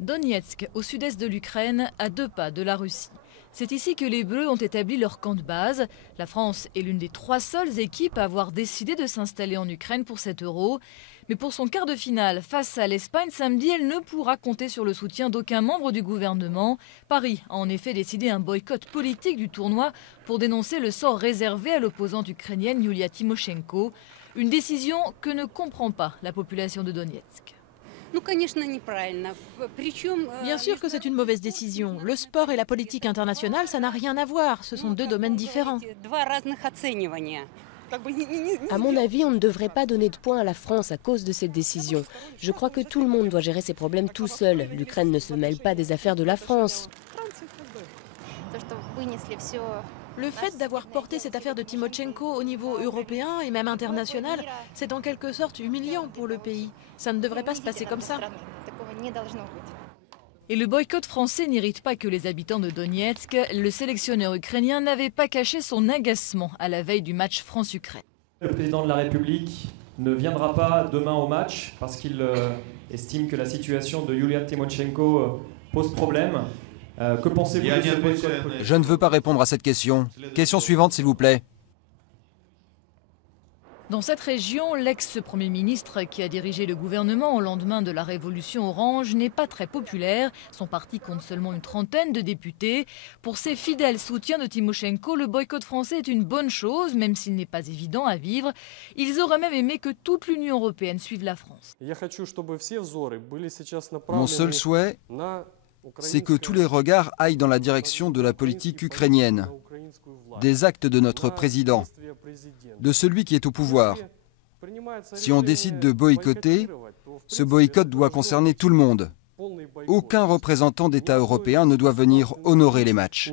Donetsk, au sud-est de l'Ukraine, à 2 pas de la Russie. C'est ici que les Bleus ont établi leur camp de base. La France est l'une des 3 seules équipes à avoir décidé de s'installer en Ukraine pour cet Euro. Mais pour son quart de finale face à l'Espagne samedi, elle ne pourra compter sur le soutien d'aucun membre du gouvernement. Paris a en effet décidé un boycott politique du tournoi pour dénoncer le sort réservé à l'opposante ukrainienne Yulia Tymoshenko. Une décision que ne comprend pas la population de Donetsk. Bien sûr que c'est une mauvaise décision. Le sport et la politique internationale, ça n'a rien à voir. Ce sont 2 domaines différents. À mon avis, on ne devrait pas donner de points à la France à cause de cette décision. Je crois que tout le monde doit gérer ses problèmes tout seul. L'Ukraine ne se mêle pas des affaires de la France. Le fait d'avoir porté cette affaire de Tymoshenko au niveau européen et même international, c'est en quelque sorte humiliant pour le pays. Ça ne devrait pas se passer comme ça. Et le boycott français n'irrite pas que les habitants de Donetsk. Le sélectionneur ukrainien n'avait pas caché son agacement à la veille du match France-Ukraine. Le président de la République ne viendra pas demain au match parce qu'il estime que la situation de Yulia Tymoshenko pose problème. Que pensez-vous de ce boycott ? Je ne veux pas répondre à cette question. Question suivante, s'il vous plaît. Dans cette région, l'ex-premier ministre qui a dirigé le gouvernement au lendemain de la révolution orange n'est pas très populaire. Son parti compte seulement une 30aine de députés. Pour ses fidèles soutiens de Tymoshenko, le boycott français est une bonne chose, même s'il n'est pas évident à vivre. Ils auraient même aimé que toute l'Union européenne suive la France. Mon seul souhait, c'est que tous les regards aillent dans la direction de la politique ukrainienne, des actes de notre président, de celui qui est au pouvoir. Si on décide de boycotter, ce boycott doit concerner tout le monde. Aucun représentant d'État européen ne doit venir honorer les matchs.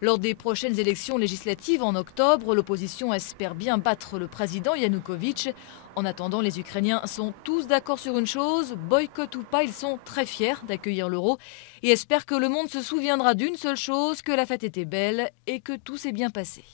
Lors des prochaines élections législatives en octobre, l'opposition espère bien battre le président Yanukovych. En attendant, les Ukrainiens sont tous d'accord sur une chose, boycott ou pas, ils sont très fiers d'accueillir l'Euro et espèrent que le monde se souviendra d'une seule chose, que la fête était belle et que tout s'est bien passé.